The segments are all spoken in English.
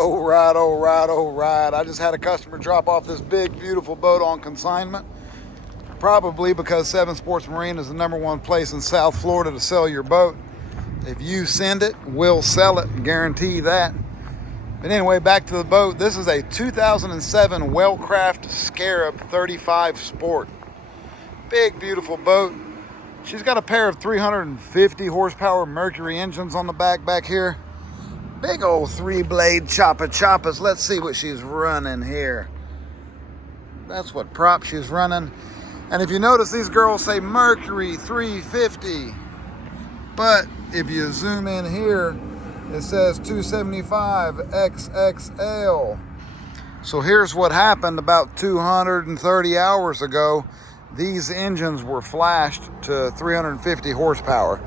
All right, all right, all right. I just had a customer drop off this big, beautiful boat on consignment. Probably because Seven Sports Marine is the #1 place in South Florida to sell your boat. If you send it, we'll sell it, guarantee that. But anyway, back to the boat. This is a 2007 Wellcraft Scarab 35 Sport. Big, beautiful boat. She's got a pair of 350 horsepower Mercury engines on the back here. Big old 3-blade choppas. Let's see what she's running here. That's what prop she's running. And if you notice, these girls say Mercury 350. But if you zoom in here, it says 275 XXL. So here's what happened about 230 hours ago. These engines were flashed to 350 horsepower.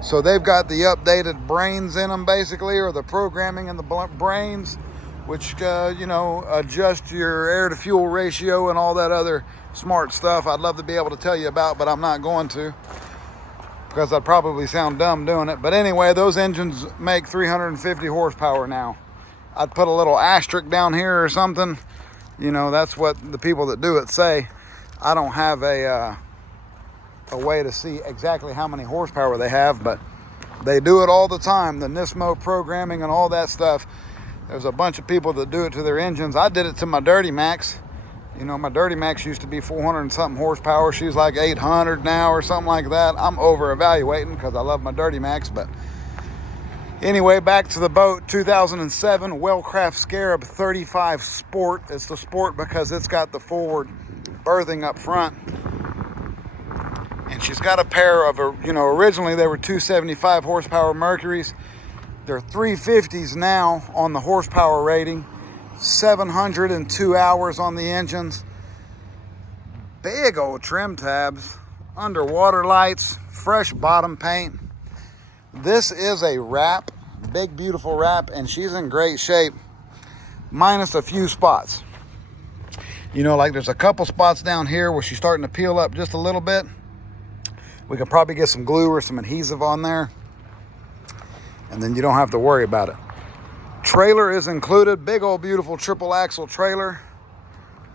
So they've got the updated brains in them, basically, or the programming in the brains, which, adjust your air to fuel ratio and all that other smart stuff I'd love to be able to tell you about, but I'm not going to, because I'd probably sound dumb doing it. But anyway, those engines make 350 horsepower now. I'd put a little asterisk down here or something. That's what the people that do it say. I don't have a way to see exactly how many horsepower they have, but they do it all the time. The Nismo programming and all that stuff. There's a bunch of people that do it to their engines. I did it to my Dirty Max. My Dirty Max used to be 400 and something horsepower. She's like 800 now or something like that. I'm over evaluating because I love my Dirty Max. But anyway, back to the boat. 2007 Wellcraft Scarab 35 Sport. It's the Sport because it's got the forward berthing up front. And she's got a pair of, originally they were 275 horsepower Mercuries. They're 350s now on the horsepower rating. 702 hours on the engines. Big old trim tabs. Underwater lights. Fresh bottom paint. This is a wrap. Big, beautiful wrap. And she's in great shape. Minus a few spots. Like there's a couple spots down here where she's starting to peel up just a little bit. We could probably get some glue or some adhesive on there, and then you don't have to worry about it. Trailer is included. Big old beautiful triple axle trailer.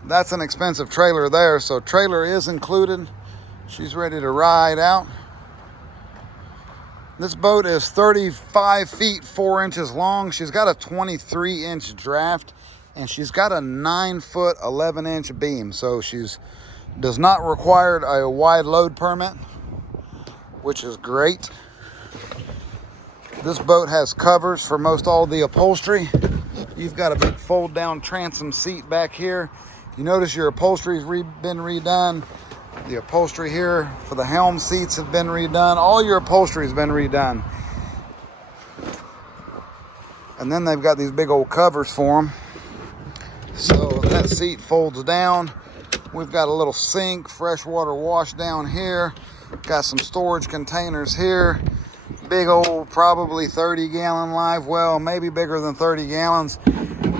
That's an expensive trailer there, so trailer is included. She's ready to ride out. This boat is 35 feet 4 inches long. She's got a 23-inch draft, and she's got a 9-foot 11-inch beam, so she's does not require a wide load permit, which is great. This boat has covers for most all the upholstery. You've got a big fold down transom seat back here. You notice your upholstery's been redone. The upholstery here for the helm seats have been redone. All your upholstery's been redone. And then they've got these big old covers for them. So that seat folds down. We've got a little sink, freshwater wash down here. Got some storage containers here. Big old, probably 30-gallon live well, maybe bigger than 30 gallons.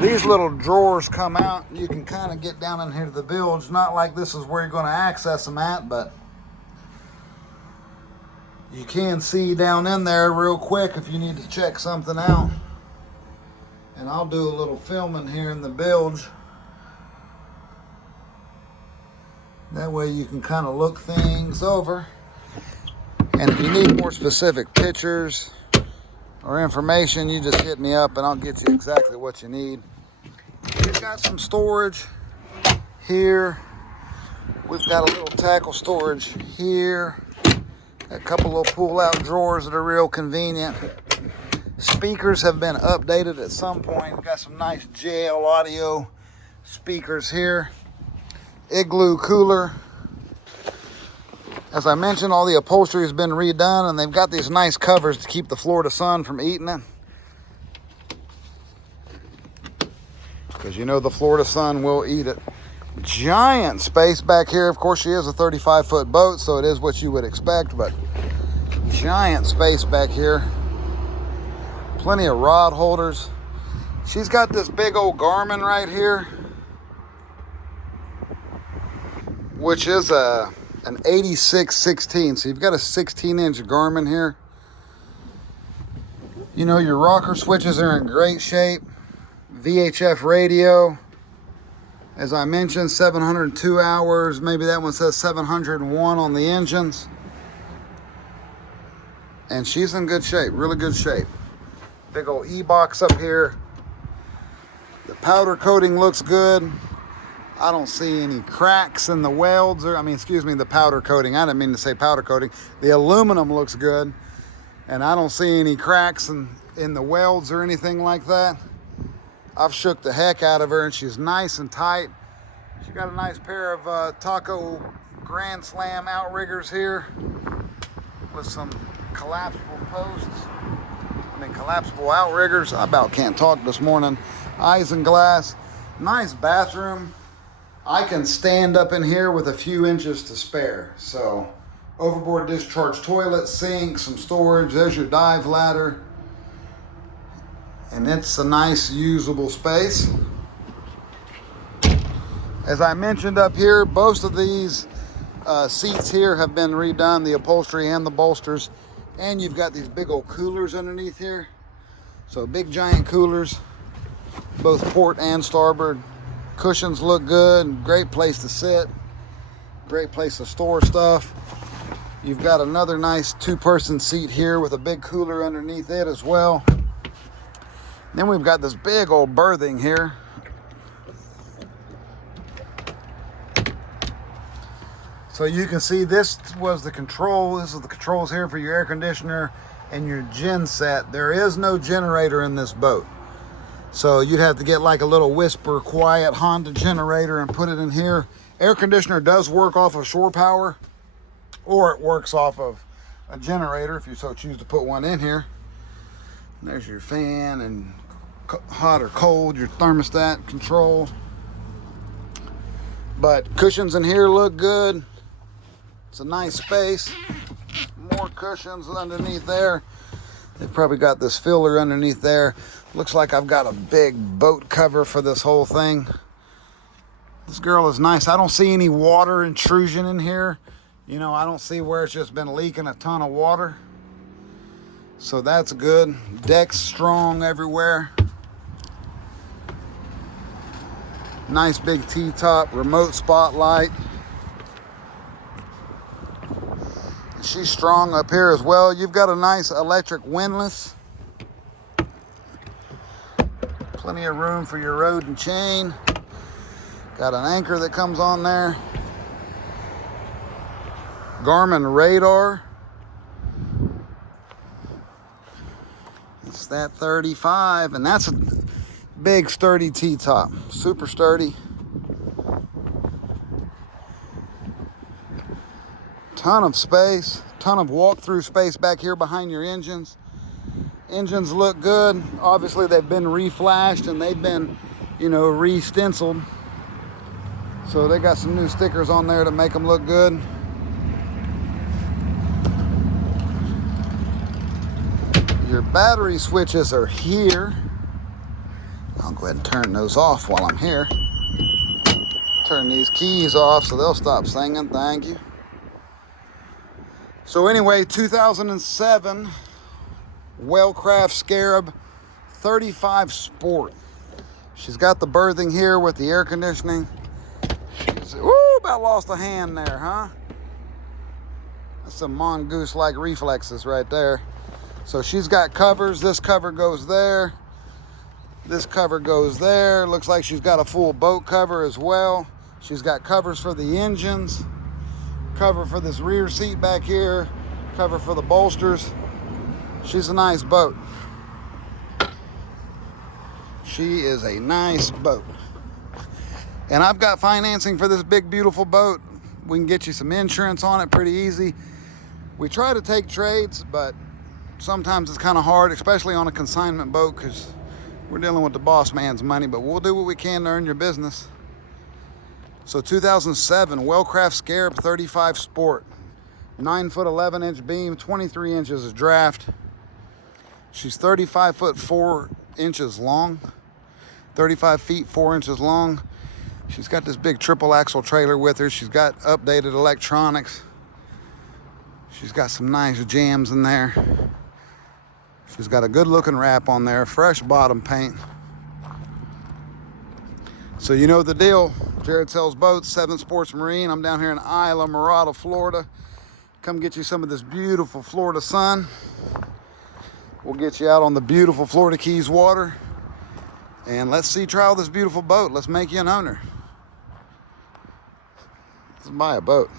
These little drawers come out. You can kind of get down in here to the bilge. Not like this is where you're going to access them at, but you can see down in there real quick if you need to check something out. And I'll do a little filming here in the bilge. That way you can kind of look things over. And if you need more specific pictures or information, you just hit me up and I'll get you exactly what you need. We've got some storage here. We've got a little tackle storage here. A couple little pull-out drawers that are real convenient. Speakers have been updated at some point. We've got some nice JL audio speakers here. Igloo cooler. As I mentioned, all the upholstery has been redone, and they've got these nice covers to keep the Florida sun from eating it. Because the Florida sun will eat it. Giant space back here. Of course, she is a 35-foot boat, so it is what you would expect, but giant space back here. Plenty of rod holders. She's got this big old Garmin right here, which is an 8616. So you've got a 16-inch Garmin here. Your rocker switches are in great shape. VHF radio. As I mentioned, 702 hours. Maybe that one says 701 on the engines. And she's in good shape, really good shape. Big old E-box up here. The powder coating looks good. I don't see any cracks in the welds, or the powder coating. I didn't mean to say powder coating. The aluminum looks good, and I don't see any cracks in the welds or anything like that. I've shook the heck out of her, and she's nice and tight. She got a nice pair of Taco Grand Slam Outriggers here with some collapsible posts. Collapsible Outriggers. I about can't talk this morning. Isinglass. Nice bathroom. I can stand up in here with a few inches to spare. So, overboard discharge toilet, sink, some storage. There's your dive ladder. And it's a nice usable space. As I mentioned up here, both of these seats here have been redone, the upholstery and the bolsters. And you've got these big old coolers underneath here. So big giant coolers, both port and starboard. Cushions look good. Great place to sit. Great place to store stuff. You've got another nice two-person seat here with a big cooler underneath it as well. Then we've got this big old berthing here. So you can see this was the control. This is the controls here for your air conditioner and your gen set. There is no generator in this boat. So you'd have to get like a little whisper quiet Honda generator and put it in here. Air conditioner does work off of shore power, or it works off of a generator if you so choose to put one in here. And there's your fan and hot or cold, your thermostat control. But cushions in here look good. It's a nice space. More cushions underneath there. They've probably got this filler underneath there. Looks like I've got a big boat cover for this whole thing. This girl is nice. I don't see any water intrusion in here. You know, I don't see where it's just been leaking a ton of water. So that's good. Deck's strong everywhere. Nice big T-top, remote spotlight. She's strong up here as well. You've got a nice electric windlass. Plenty of room for your rod and chain. Got an anchor that comes on there. Garmin Radar. It's that 35, and that's a big sturdy T-top. Super sturdy. Ton of space, ton of walk-through space back here behind your engines. Engines look good. Obviously, they've been reflashed and they've been, re-stenciled. So they got some new stickers on there to make them look good. Your battery switches are here. I'll go ahead and turn those off while I'm here. Turn these keys off so they'll stop singing. Thank you. So anyway, 2007 Wellcraft Scarab 35 Sport. She's got the berthing here with the air conditioning. About lost a hand there, huh? That's some mongoose-like reflexes right there. So she's got covers. This cover goes there. This cover goes there. Looks like she's got a full boat cover as well. She's got covers for the engines. Cover for this rear seat back here, cover for the bolsters. She's a nice boat. She is a nice boat. And I've got financing for this big, beautiful boat. We can get you some insurance on it pretty easy. We try to take trades, but sometimes it's kind of hard, especially on a consignment boat, because we're dealing with the boss man's money, but we'll do what we can to earn your business. So 2007 Wellcraft Scarab 35 Sport, 9-foot 11-inch beam, 23 inches of draft. She's 35 foot 4 inches long, 35 feet 4 inches long. She's got this big triple axle trailer with her. She's got updated electronics. She's got some nice jams in there. She's got a good looking wrap on there, fresh bottom paint. So you know the deal. Jared sells boats, 7 Sports Marine. I'm down here in Islamorada, Florida. Come get you some of this beautiful Florida sun. We'll get you out on the beautiful Florida Keys water. And let's see, trial this beautiful boat. Let's make you an owner. Let's buy a boat.